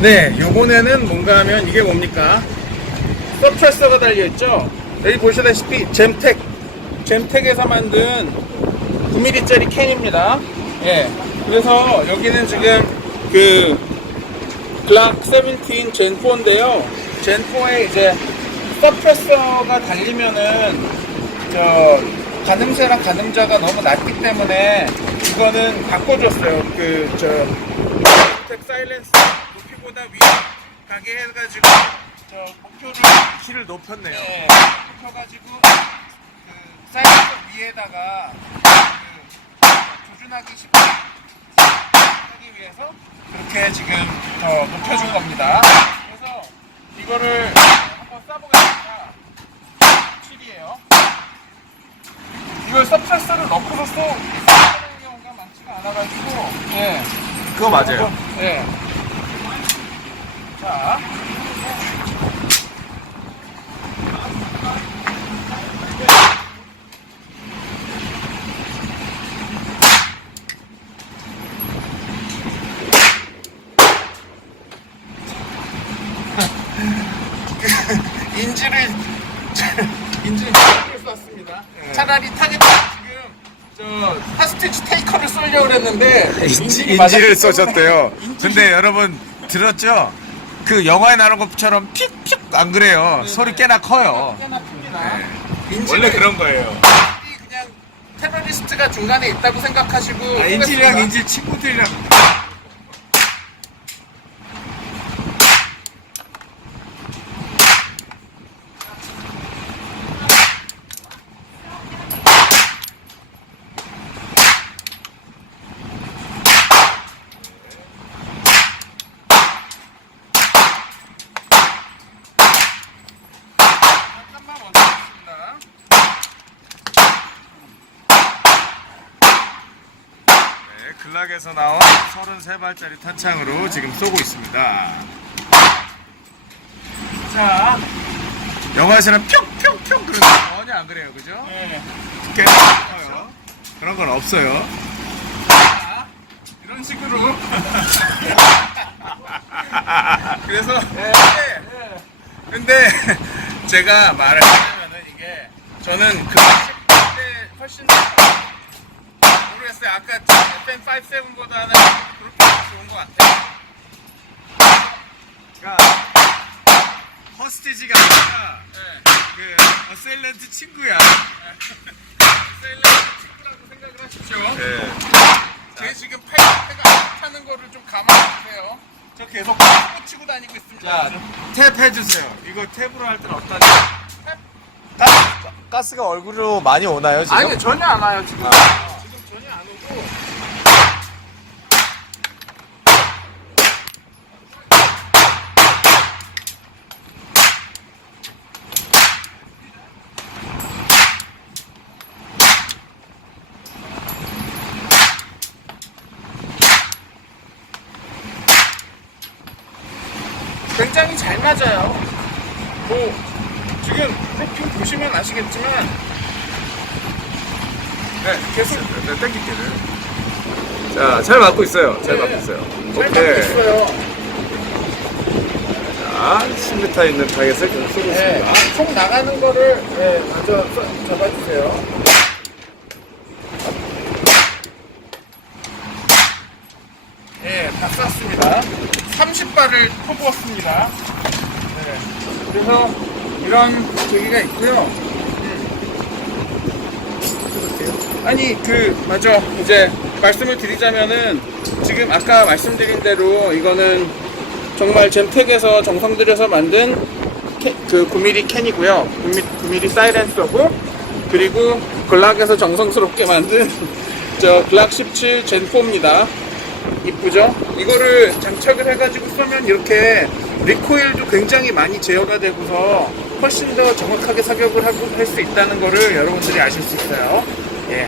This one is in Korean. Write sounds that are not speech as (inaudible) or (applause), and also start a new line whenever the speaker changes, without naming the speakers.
네, 요번에는 뭔가 하면 이게 뭡니까? 서프레서가 달려있죠? 여기 보시다시피 잼텍, 잼텍에서 만든 9mm짜리 캔입니다. 예. 그래서 여기는 지금 그 글락 17 젠 4인데요. 젠 4에 이제 서프레서가 달리면은 저 가늠쇠랑 가늠자가 너무 낮기 때문에 이거는 바꿔줬어요. 그 저 텍 사일렌스 높이보다 위 가게 해가지고 저 목표를
키를 높였네요.
네, 높여가지고 그 사이드 위에다가 그 조준하기 쉽게 하기 위해서 그렇게 지금 더 높여준 겁니다. 그래서 이거를 한번 쏴보겠습니다. 7이에요. 이걸 서프레서를 넣고서 쏘 쓰는 경우가 많지가 않아가지고 예.
그거 맞아요.
네. 자. 그 (laughs) (laughs) 인지를 인지를 잘못 썼습니다. 차라리 타겟 지금 저 하스티치 테이커를 쏘려고 그랬는데
인지,
인지를
인지를 쏘셨대요.
인지-
근데 여러분 들었죠? 그 영화에 나오는 것처럼 픽픽 안 그래요. 소리 꽤나 커요.
꽤나 큽니다.
네.
인지를
원래 그런 거예요.
그냥 테러리스트가 중간에 있다고 생각하시고
아, 인질이랑
쏘겠습니다.
인질 친구들이랑
잠깐만 멈추겠습니다.
네, 글락에서 나온 33발짜리 탄창으로 지금 쏘고 있습니다.
자,
영화에서는 평평평 그러는데 전혀 안 그래요, 그죠?
네.
꽤나 커요. 그런 건 없어요.
자, 이런 식으로. (laughs) 그래서
네.
근데, 근데 제가 말을 하자면은 이게 저는 그 10대 훨씬 더 모르겠어요. 아까 FM57보다는 그렇게 좋은 것 같아요.
그러니까 허스티지가 아니라
네.
그 어셀런트 친구야.
셀레브 친구라고 생각을 하십시오.
네.
제 지금 팔 패가 타는 거를 좀 감안해 주세요. 저 계속 고 치고 다니고 있습니다.
자, 탭 해주세요. 이거 탭으로 할 때는 어떠냐? 가스가 얼굴로 많이 오나요, 지금?
아니 전혀 안 와요 지금.
아.
지금 전혀 안 오고. 굉장히 잘 맞아요. 뭐 지금 프로필 보시면 아시겠지만
네, 계속 네, 땡길게요. 자, 잘 맞고 있어요. 잘 맞고 있어요.
잘 맞고
오케이.
있어요.
자, 10m 있는 타겟을 좀 쏘고
네,
있습니다.
총 나가는 거를 네, 먼저 써- 잡아주세요. 예, 다 쐈습니다. 30발을 퍼부었습니다. 네, 그래서 이런 계기가 있고요. 음. 아니, 그, 맞아. 이제 말씀을 드리자면은 지금 아까 말씀드린 대로 이거는 정말 젠텍에서 정성 들여서 만든 캐- 그 9mm 캔이고요. 9mm 사이렌서고 그리고 글락에서 정성스럽게 만든 (laughs) 저 글락 17 젠4입니다. 이쁘죠? 이거를 장착을 해가지고 쏘면 이렇게 리코일도 굉장히 많이 제어가 되고서 훨씬 더 정확하게 사격을 할 수 있다는 거를 여러분들이 아실 수 있어요.